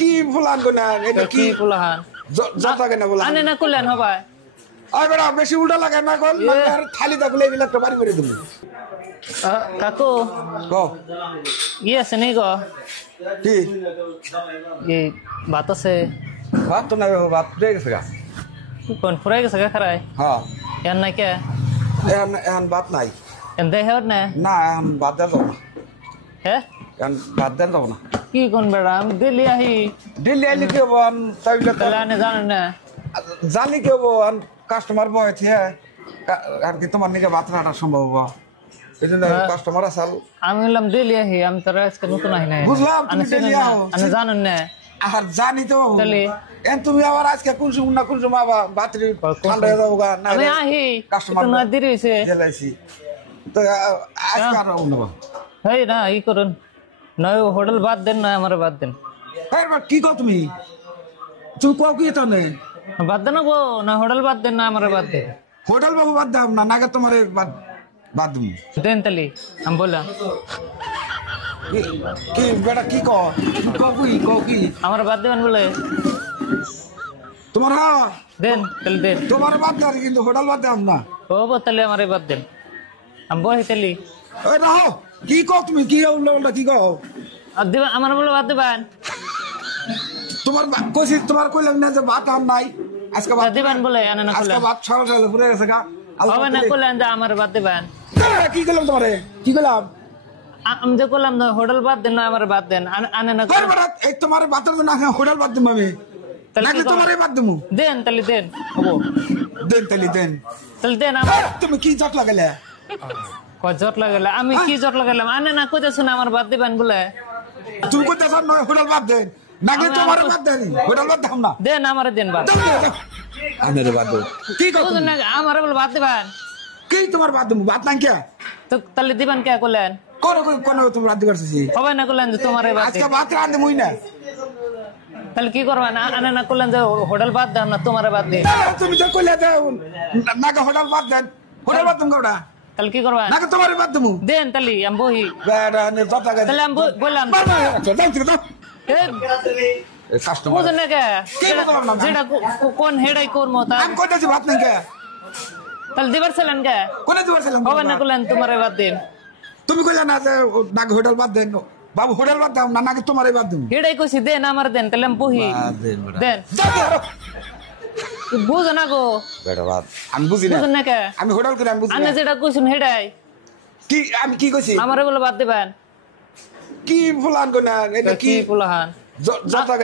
কি ফুলান কোনা এটা কি ফুলাহান জতা কেন বলা আনে না করলেন হবাই আই বড় বেশি উল্টা লাগে না কোন আর থালি দা খুলে দিলা বাড়ি করে দিমু কাকু গো আছে নি গো কি এই ভাত আছে ভাত তো নাই ভাত দিয়ে গেছে গা কোন ফুরাই গেছে খারাই হ্যাঁ এন নাই কে এখন ভাত নাই এন দেহ না না এখন ভাত দেন না হে এখন ভাত দেন না কি কোন বেড়া আমি দিল্লি আহি দিল্লি আইলি কি হবো তাইলে তাহলে আনে জানেন না জানি কি হবো কাস্টমার বয় থিয়ে আর কি তোমার নিকে ভাত রাটা সম্ভব হবো এই জন্য কাস্টমার আসাল আমি বললাম দিল্লি আহি আমি তো আজকে নতুন আহি নাই বুঝলাম তুমি দিল্লি আও আমি জানেন না আর জানি তো তাহলে এন তুমি আবার আজকে কোন সময় না কোন সময় আবার বাতরি ঠান্ডা হয়ে যাবো গা না আমি আহি কাস্টমার তো না দেরি হইছে জেলাইছি তো আজকে আর নেবো হেই না ই করুন নয় হোটেল বাদ দেন না আমার বাদ দেন হ্যাঁ কি কও তুমি তুমি কও কি তো নে বাদ দেন গো না হোটেল বাদ দেন না আমার বাদ দেন হোটেল বাবু বাদ দাম না নাগে তোমার বাদ দিম দেন তালি আমি বললাম কি বেটা কি কও কি আমার বাদ দেবেন বলে তোমার হ্যাঁ দেন তাহলে দেন তোমার বাদ দাম কিন্তু হোটেল বাদ দাম না ও তাহলে আমার বাদ দেন আমি বহি তালি ওই রাহো কি কও তুমি কি উল্টা কি কও আর দেবেন আমার বলে বাদ দেবেন তোমার কইছি তোমার কইলাম না যে ভাত আর নাই আজকে ভাত দেবেন বলে আনে না আজকে করলেন ভাত সকালে পুরে গেছে গা হবে না করলেন যে আমার বাদ দেবেন কি করলাম তোমারে কি করলাম আমি যে করলাম না হোটেল বাদ দেন না আমার বাদ দেন আনে না কই বেটা এই তোমার ভাতের না হোটেল বাদ দিম আমি নাকি তোমারে বাদ দিমু দেন তাহলে দেন হবো দেন তাহলে দেন আমার তুমি কি জট লাগালে জট লাগালে আমি কি জট লাগালাম আনে না কইতেছ না আমার বাদ দিবেন বলে তুমি কইতেছ নয় হোটেল বাদ দেন নাকি তোমারে বাদ দেন হোটেল বাদ দাম না দেন আমার দেন বাদ আনারে বাদ দাও কি কও বুঝুন না আমার বলে বাদ দিবেন কি তোমার বাদ দিমু বাদ নাই কে তো তাহলে দিবেন কে করলেন কোন তুমি বাদ দিবারছি হবে না করলেন যে তোমার বাদ আজকে ভাত রাঁধে মুই না তাহলে কি করবেন আনে না করলেন যে হোটেল বাদ দেন না তোমার বাদ দিন তুমি তো কইলে দাও নাকি হোটেল বাদ দেন হোটেল বাদ দিম কোটা তাহলে কি করবেন নাকি তোমারে বাদ দিমু দেন তাহলে আমি বহি বেড়া নে জটা গে তাহলে আমি বললাম কাস্টমার বুঝুন না কে বললাম না? যেটা কোন হেডাই করবো তা আমি কইতেছি ভাত নাই কে তাহলে দিবার ছিলেন কে কোনে দিবারছিলাম হবে না করলেন তোমার বাদ দিন তুমি কইলে না যে নাকি হোটেল বাদ দেন বাবু হোটেল বাদ দাও না নাকি তোমারে বাদ দিমু হেডাই কইছি দেন আমার দেন তাহলে আমি বহি দেন বুঝো না গো বেটা বাদ আমি বুঝি না বুঝুন না কে আমি হোটেল করে আমি বুঝি আনে না যেটা কইছেন হেডাই কি আমি কি কইছি আমারে বলে বাদ দিবেন কি ফুলান কোনা এটা কি কি পোলাহান জটা